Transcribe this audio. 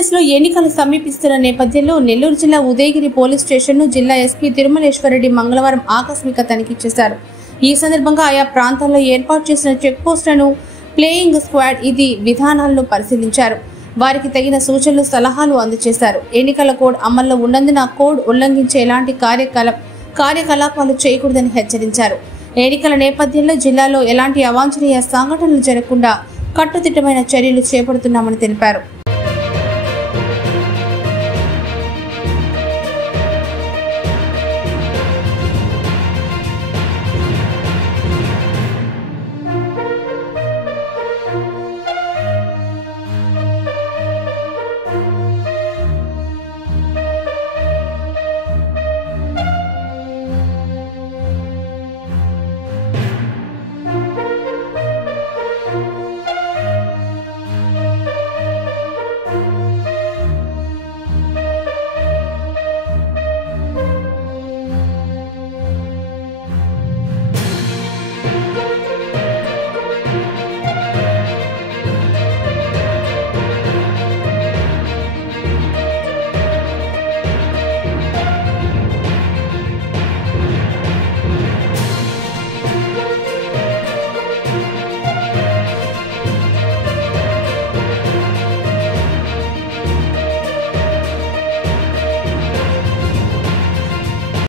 ఆంధ్రప్రదేశ్లో ఎన్నికలు సమీపిస్తున్న నేపథ్యంలో నెల్లూరు జిల్లా ఉదయగిరి పోలీస్ స్టేషన్ను జిల్లా ఎస్పీ తిరుమలేశ్వరరెడ్డి మంగళవారం ఆకస్మిక తనిఖీ చేశారు. ఈ సందర్భంగా ఆయా ప్రాంతాల్లో ఏర్పాటు చేసిన చెక్ పోస్టులను ప్లేయింగ్ స్క్వాడ్ విధానాలను పరిశీలించారు. వారికి తగిన సూచనలు, సలహాలు అందజేశారు. ఎన్నికల కోడ్ అమల్లో ఉన్నందున కోడ్ ఉల్లంఘించే ఎలాంటి కార్యకలాపాలు చేయకూడదని హెచ్చరించారు. ఎన్నికల నేపథ్యంలో జిల్లాలో ఎలాంటి అవాంఛనీయ సంఘటనలు జరగకుండా కట్టుదిట్టమైన చర్యలు చేపడుతున్నామని తెలిపారు.